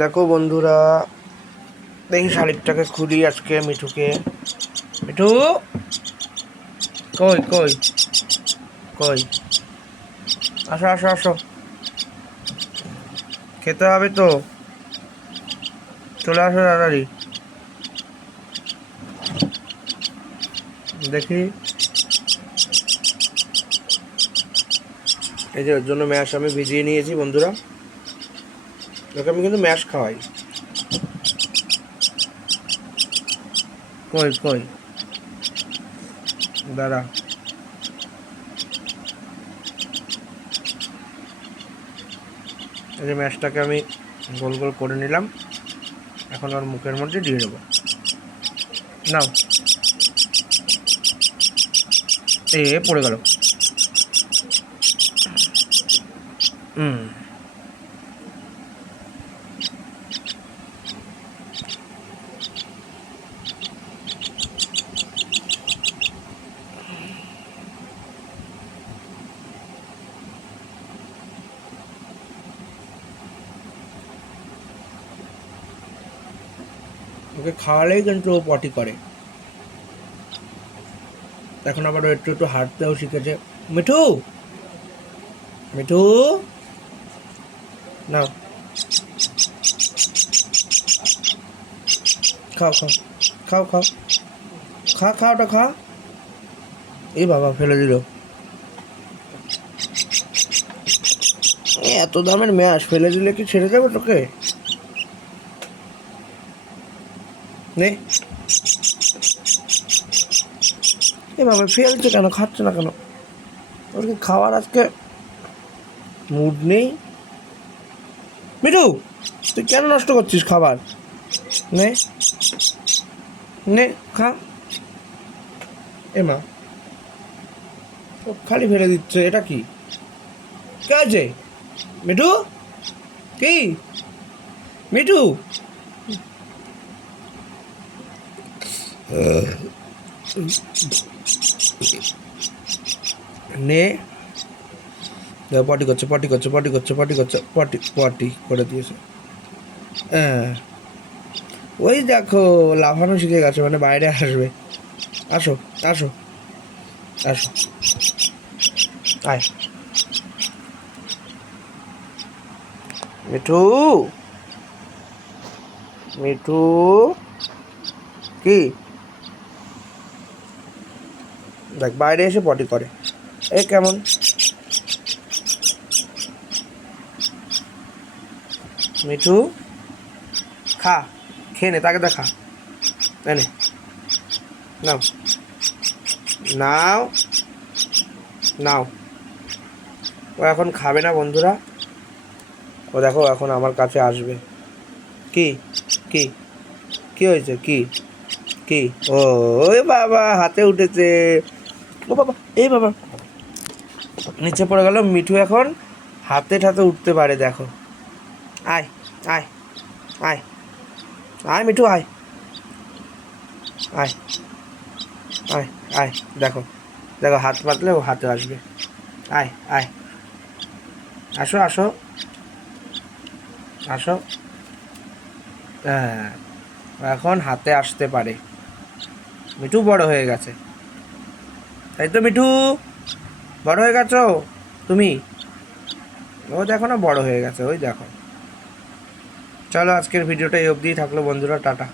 দেখো বন্ধুরা, দেখি শালিকটাকে খুলি আজকে। মিঠুকে, মিঠু কই কই কই, আসো আসো আসো, খেতে হবে তো, চলে আসো তাড়াতাড়ি। দেখি, এই যে ওর জন্য ম্যাশ আমি ভিজিয়ে নিয়েছি বন্ধুরা। ওকে আমি কিন্তু ম্যাশ খাওয়াই। কই কই, দাঁড়া। এই যে ম্যাশটাকে আমি গোল গোল করে নিলাম, এখন ওর মুখের মধ্যে দিয়ে দেবো। নাও, পড়ে গেল। হুম, ওকে খাওয়ালেই কিন্তু ও পটি করে। এখন আবার ও একটু একটু হাঁটতেও শিখেছে। মিঠু, মিঠু, নাও, খাও খাও খাও খাও, খাওটা খা। এই বাবা, ফেলে দিল। এত দামের ম্যাশ ফেলে দিলে কি ছেড়ে যাবে তোকে? নে, এ বাবা ফেলছে কেন, খাচ্ছে না কেন? ওর কি খাওয়ার আজকে মুড নেই? মিঠু, তুই কেন নষ্ট করছিস খাবার? নে নে, খা। এ মা, ও খালি ফেলে দিচ্ছে, এটা কি? কে আছে? মিঠু, কি? মিঠু, নে, পটি করছে পটি করছে পটি করছে পটি করছে, পটি পটি করে দিয়েছে। হ্যাঁ, ওই দেখো, লাফানো শিখে গেছে, মানে বাইরে আসবে। আসো আসো আসো, আয়। মিঠু, মিঠু, কি? দেখ, বাইরে এসে পটি করে। এ কেমন? মিঠু, খা, খেয়ে নে, তাকে দেখা। এনে নাও, নাও, নাও। ও এখন খাবে না বন্ধুরা। ও দেখো এখন আমার কাছে আসবে। কি কি কি হয়েছে? কি কি? ও, ওই বাবা, হাতে উঠেছে। ও বাবা, এই বাবা, নিচে পড়ে গেল। মিঠু এখন হাতে ঠাতে উঠতে পারে, দেখো। আয় আয় আয় আয় মিঠু, আয় আয় আয় আয়, দেখো দেখো, হাত পাতলে ও হাতে আসবে। আয় আয়, আসো আসো আসো। হ্যাঁ, এখন হাতে আসতে পারে। মিঠু বড় হয়ে গেছে, তাই তো? মিঠু বড় হয়ে গেছো তুমি। ও দেখো না, বড় হয়ে গেছে, ওই দেখো। চলো, আজকের ভিডিওটা এই অবধিই থাকলো বন্ধুরা, টাটা।